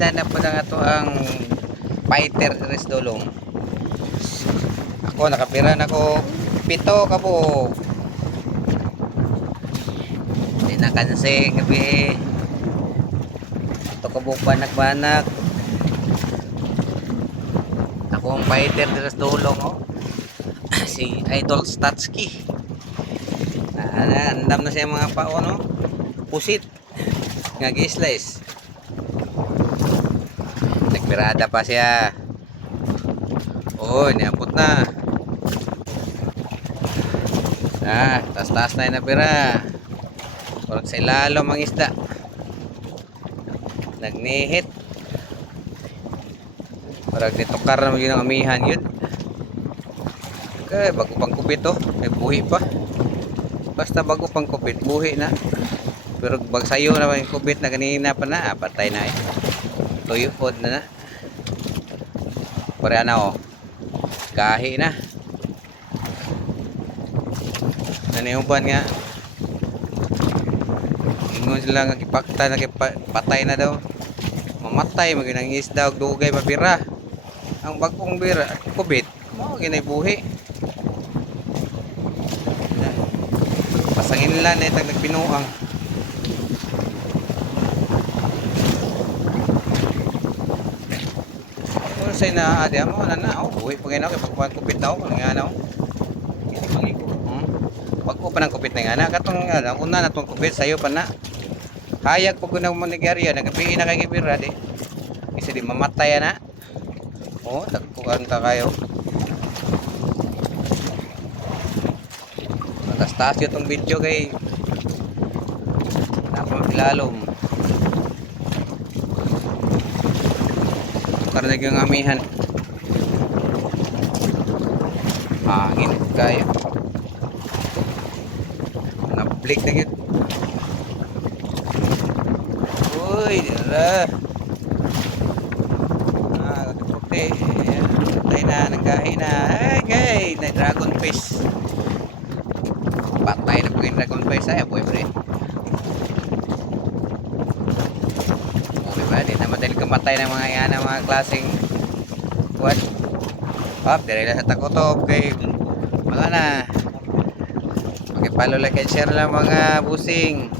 isda na po na ito ang fighter res dolong. Ako nakapira na ko 7 kabo. Di na kansing gabi. Ito kabo banak-banak. Ako ang fighter res dolong oh. Si Idol Statsky. Andam na siya mga pao no. Pusit nga gi-slice. Nagpirada pa siya. Oh, niabot na. Tas-tas na yung napira. Parang sa ilalo mga isda. Nagnihit. Parang nitukar na yun ang amihan yun. Okay, bago pang kupit oh. May buhi pa. Basta bago pang kupit, buhi na. Pero bagsayo naman yung kupit na kanina pa na. Patay na eh. Tuyo pod na na. Pare na oh. Kahi na. Naniuban nga. Ingon sila nga kipakta na patay na daw. Mamatay maginang isda og dugay mapira. Ang bagong bira kubit mo ginay buhi. Pasangin nila na itag nagbinuang. Kung sa'y na adi mo na na oh buhi pa ginaw kay pagkuhan kubit daw nga na oh. Pagko pa ng kupit na nga na katong una na tong kupit sayo pa na hayag pag unang manigarya nagapiin na kay kibira di kasi di mamatay na oh tagpuan ka kayo matastas yun tong video kay na mapilalom karnag yung amihan hangin kayo blik na yun. Uy, dira. Puti. Patay na, nanggahi na. Ay, na dragon fish. Patay na po yung dragon fish. Ay, boyfriend. Okay ba? Di naman dahil kamatay ng mga yan, mga klaseng what? Hop, dira lang sa takotob. Okay, mga na. Okay, follow, like, and share lang mga busing.